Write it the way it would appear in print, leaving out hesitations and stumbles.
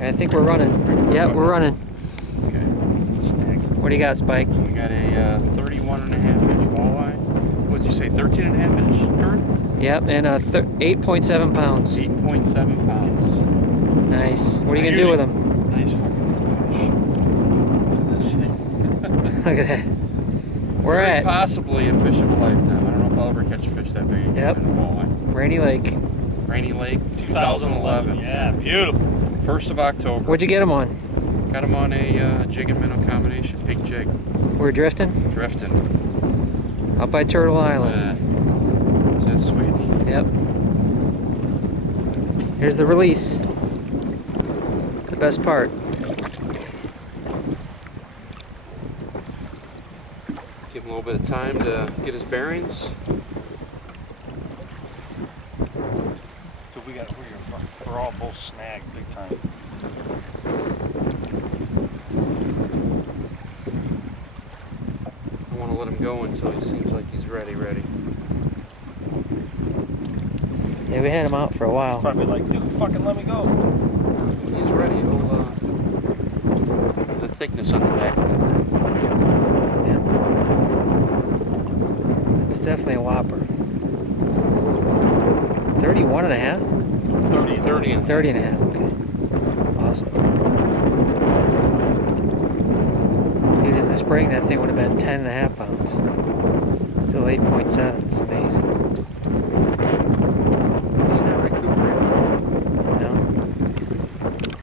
I think we're running. Yep, we're running. Okay. Snag. What do you got, Spike? We got a 31.5-inch walleye. What did you say, 13.5-inch girth? Yep, and 8.7 pounds. 8.7 pounds. Nice. What are you gonna do with them? Nice fucking fish. Look at this. Look at that. We're Very at possibly a fish of a lifetime. I don't know if I'll ever catch a fish that big in a walleye. Rainy Lake. Rainy Lake, 2011. Yeah, beautiful. 1st of October. What'd you get them on? Got him on a jig and minnow combination, big jig. We're drifting? Drifting. Up by Turtle Island. Is that sweet? Yep. Here's the release. The best part. Give him a little bit of time to get his bearings. So we're all both snagged big time. I want to let him go until he seems like he's ready. Yeah, we had him out for a while. Probably like, dude, fucking let me go. When he's ready, he'll the thickness on the back. Yep. It's definitely a whopper. 31 and a half? 30. 30 and a half, okay. Awesome. Dude, in the spring, that thing would have been 10 and a half pounds. Still 8.7, it's amazing.